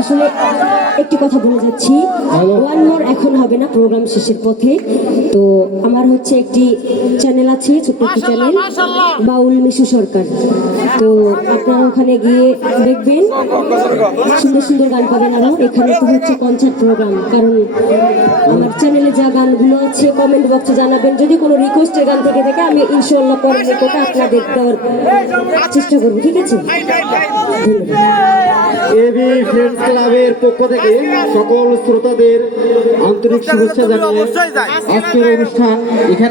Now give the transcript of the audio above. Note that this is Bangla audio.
আসলে একটি কথা বলে যাচ্ছি, ওয়ান মোর এখন হবে না, প্রোগ্রাম শেষের পথে। তো আমার হচ্ছে একটি চ্যানেল আছে, ছোট্ট একটি চ্যানেল, বাউল মিশু সরকার। তো আপনারা ওখানে গিয়ে দেখবেন, সুন্দর সুন্দর গান পাবেন। আরও এখানে তো হচ্ছে কনসার্ট প্রোগ্রাম, কারণ আমার চ্যানেলে যা গানগুলো আছে কমেন্ট বক্সে জানাবেন। যদি কোনো রিকোয়েস্টের গান থেকে থাকে আমি ইনশাল্লাহ পরের রেকর্ডটা আপনাদের দেওয়ার চেষ্টা করবো, ঠিক আছে? এবি ফ্রেন্ডস ক্লাবের পক্ষ থেকে সকল শ্রোতাদের আন্তরিক শুভেচ্ছা জানিয়ে আজকের অনুষ্ঠান এখানে